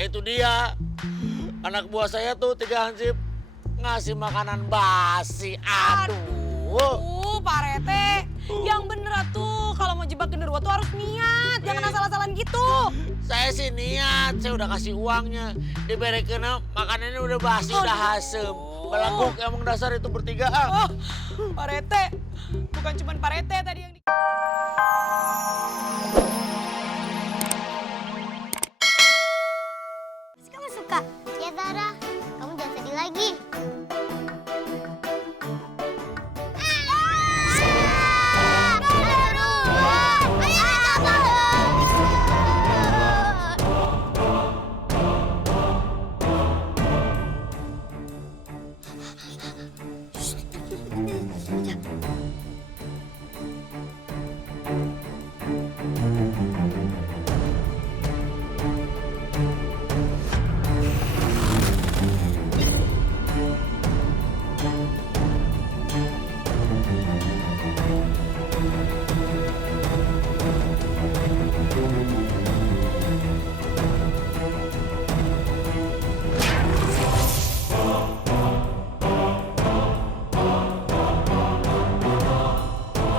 itu dia. Anak buah saya tuh 3 hansip ngasih makanan basi. Aduh. Pak Rete, yang bener tuh kalau mau jebak genderuwo tuh harus niat, jangan asal-asalan gitu. Saya sih niat, saya udah kasih uangnya. Diberikan makanannya udah basi, udah hasem. Belaguk emang dasar itu bertiga. Oh, Pak Rete, bukan cuma Pak Rete tadi yang Kamu suka? Ya Zara, kamu jangan sedih lagi.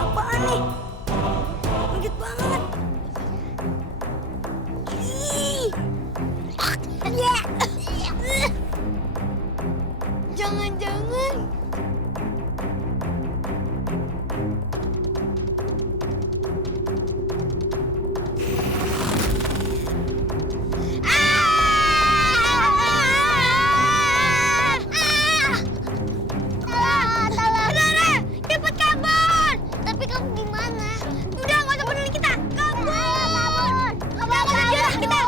apaan nih? Lanjut banget. Jangan-jangan. Cepat kabur! Tapi kamu di mana? Udah, nggak usah peduli kita. Kabur! Kabur aja kita.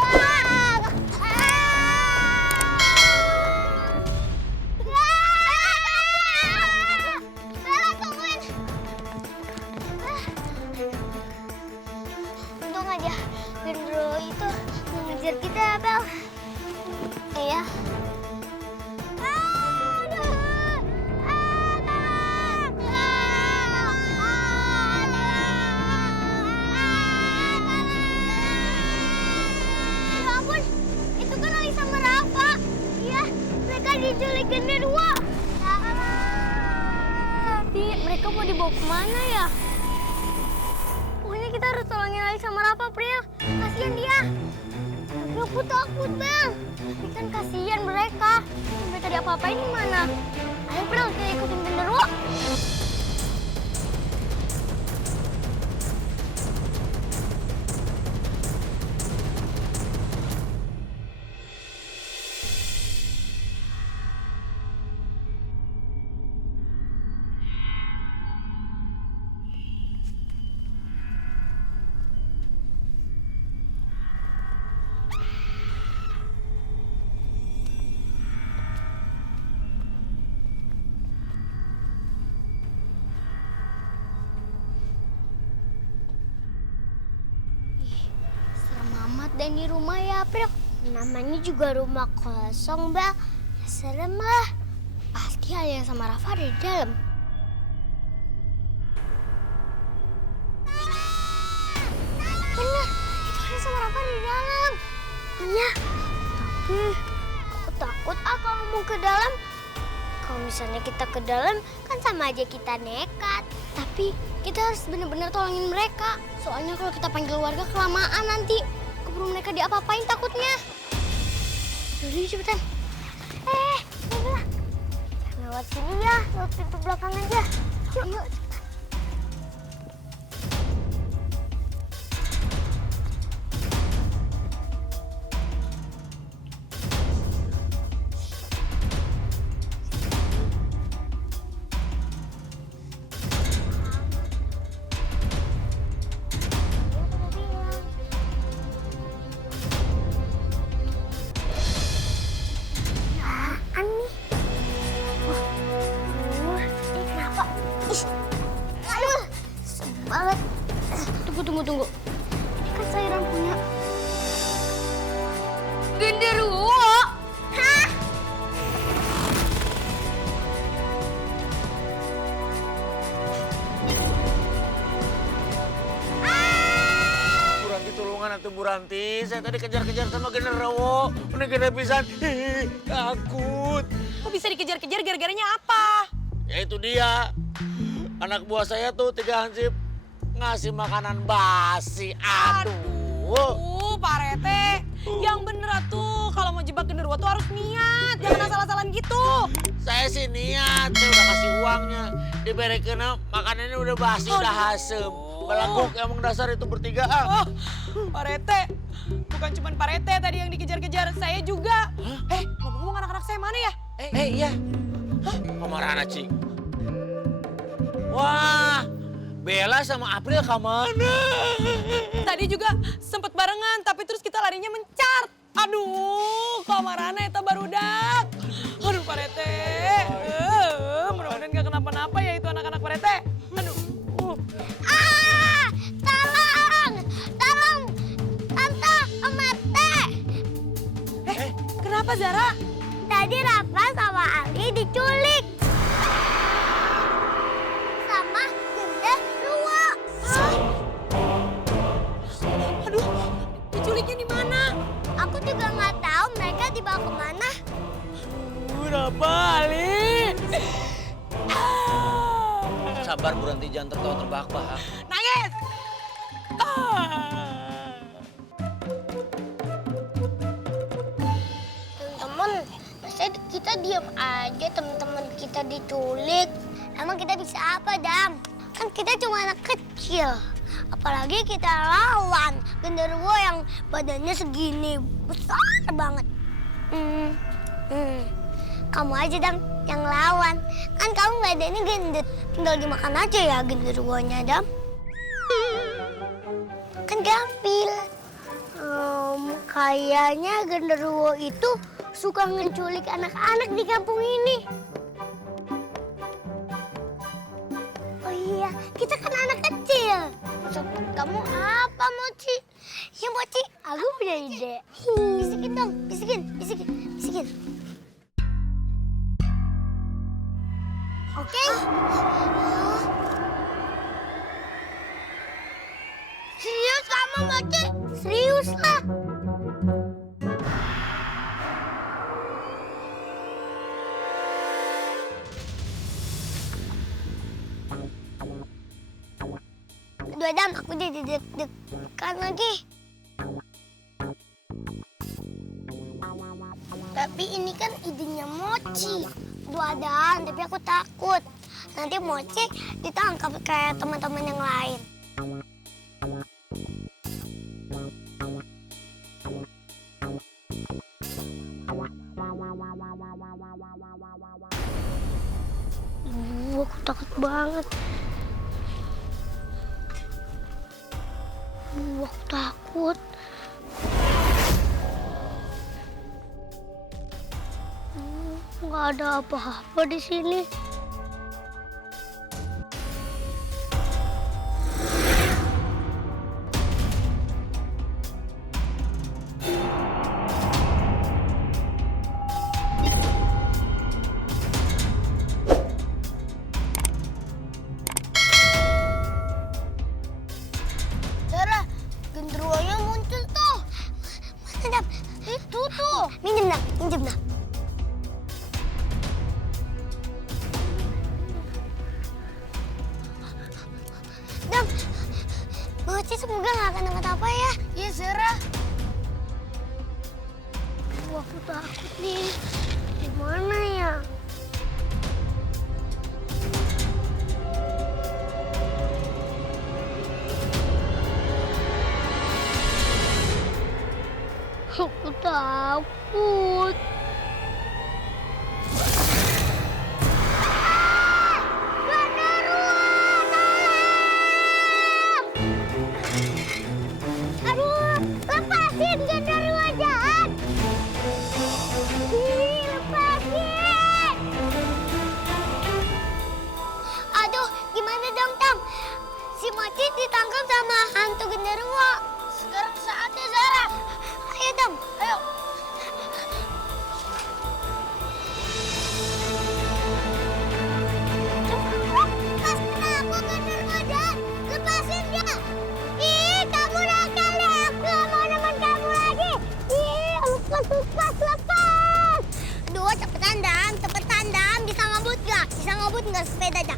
Bella, tungguin. Untung aja genderuwo itu mengejar kita ya, Bel. Iya. Ya ampun, itu kan Ali sama Rafa. Iya, mereka diculik genderuwo. Tapi mereka mau dibawa kemana ya? Pokoknya kita harus tolongin Ali sama Rafa, Pril. Kasihan dia. Tapi aku takut, Bang. Tapi kan kasihan mereka. Mereka diapa-apain gimana? Ayo, Pril, kita ikutin genderuwo. Serem amat dan di rumah ya, April. Namanya juga rumah kosong, Bel. Ya serem lah. Pasti Alia sama Rafa ada di dalam. Bener, itu Alia sama Rafa ada di dalam. Iya, tapi aku takut kalau mau ke dalam. Kalau misalnya kita ke dalam, kan sama aja kita nekat. Tapi kita harus benar-benar tolongin mereka. Soalnya kalau kita panggil warga kelamaan nanti. Keburu mereka diapa-apain takutnya. Jadi cepetan. Udah. Lewat sini ya, lewat pintu belakang aja. Yuk. Cepetan. Banget. Tunggu. Ini kan cairan punya genderuwo. Hah? Kurang ditolongan tuh Bu Ranti. Saya tadi kejar-kejar sama genderuwo. Udah gede pisan. Takut. Kok bisa dikejar-kejar gara-garanya apa? Ya itu dia. Anak buah saya tuh 3 hansip ngasih makanan basi. Aduh. Pak Rete. Yang bener tuh kalau mau jebak genderuwo tuh harus niat. Jangan asal-asalan gitu. Saya sih niat. Saya udah kasih uangnya. Diberikan makanannya udah basi, udah hasem. Belaguk emang dasar itu bertiga. Oh, Pak Rete. Bukan cuma Pak Rete tadi yang dikejar-kejar. Saya juga. Ngomong-ngomong anak-anak saya mana ya? Iya. Kemana Ci? Wah, Bella sama April kemana? Tadi juga sempet barengan, tapi terus kita larinya mencar. Aduh, kamarana eta barudak. Aduh, Pak Rete. Mudah-mudahan gak kenapa-napa ya itu anak-anak Pak Rete. Aduh. Tolong! Tolong! Tante, Om Ate. Kenapa Zara? Tadi Rafa sama Ali diculik. Sama genderuwo. Aduh, diculiknya di mana? Aku juga nggak tahu mereka dibawa kemana. Kenapa Ali? Sabar Bu Ranti, jangan tertawa terbahak-bahak. Nangis! Temen-temen, masa kita diam aja teman-teman kita diculik. Emang kita bisa apa, Dam? Kan kita cuma anak kecil. Apalagi kita lawan genderuwo yang badannya segini besar banget. Kamu aja, Dam, yang lawan. Kan kamu badannya gendut. Tinggal dimakan aja ya genderuwonya, Dam. Kan gampil. Kayaknya genderuwo itu suka ngeculik anak-anak di kampung ini. Oh iya, kita kan anak kecil. Maksud kamu apa, Mochi? Ya, Mochi, aku punya ide. Bisikin dong, bisikin. Oke? Serius kamu, Mochi? Serius lah. Aduh Adam, aku jadi deg-degan lagi. Tapi ini kan idenya Mochi. Aduh Adam, tapi aku takut. Nanti Mochi ditangkap kayak teman-teman yang lain. Aku takut banget. Aku takut. Nggak ada apa-apa di sini. Zara, genderuwonya muncul tuh. Mana, Dam? Itu tuh. Minjem, Dam. Dam, Mochi semoga nggak akan apa-apa ya. Iya, Zara. Aku takut nih. Gimana ya? Aku takut. Aduh, lepasin genderuwo jahat. Lepasin. Aduh, gimana dong, Tam? Si Mochi ditangkap sama hantu genderuwo. Sekarang saatnya, Zara. Ayo, Tam. Ayo. Lepaskan aku, genderuwo jahat. Lepasin dia. Ih, kamu nakal ya. Aku nggak mau tinggal sepeda aja.